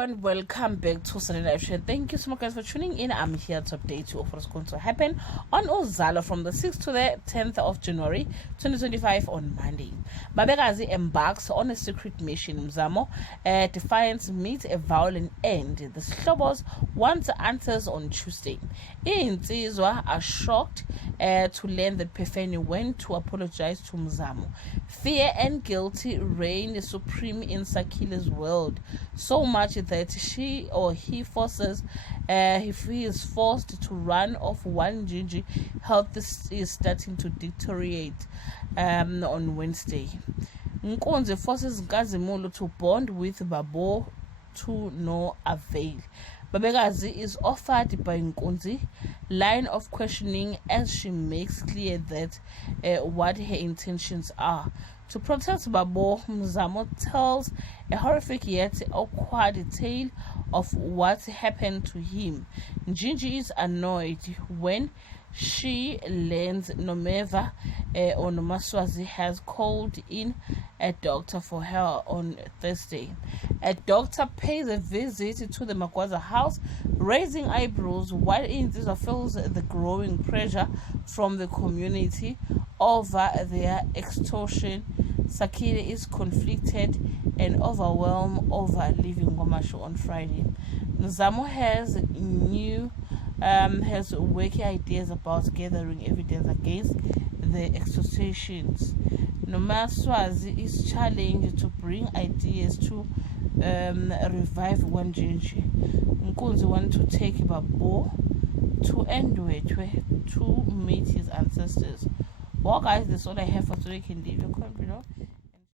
everyone, welcome back to Saturday Live Show. Thank you so much guys for tuning in. I'm here to update you of what's going to happen on Uzalo from the 6th to the 10th of January 2025 on Monday. Babekazi embarks on a secret mission. Mzamo Defiance meets a violent end. The Slobos want answers on Tuesday. Insizwa are shocked to learn that Pefeni went to apologize to Mzamo. Fear and guilty reign supreme in Sakile's world, so much that she or he if he is forced to run off one Gigi, health is starting to deteriorate on Wednesday. Nkonze forces Gazimolo to bond with Babo to no avail. Babekazi is offered by Nkonzi line of questioning as she makes clear that what her intentions are. To protect Babo, Mzamo tells a horrific yet awkward tale of what happened to him. Njinji is annoyed when she learns Nomeva Onomaswazi has called in a doctor for her on Thursday. A doctor pays a visit to the Makwaza house, raising eyebrows while Inziza feels the growing pressure from the community over their extortion. Sakile is conflicted and overwhelmed over leaving Gomasho on Friday. Mzamo has wacky ideas about gathering evidence against the extortions. Nomaswazi is challenged to bring ideas to revive Wanjinji. Nkunzi want to take Babo to Endwetwe to meet his ancestors. Well guys, that's all I have for today. Can leave your comment below.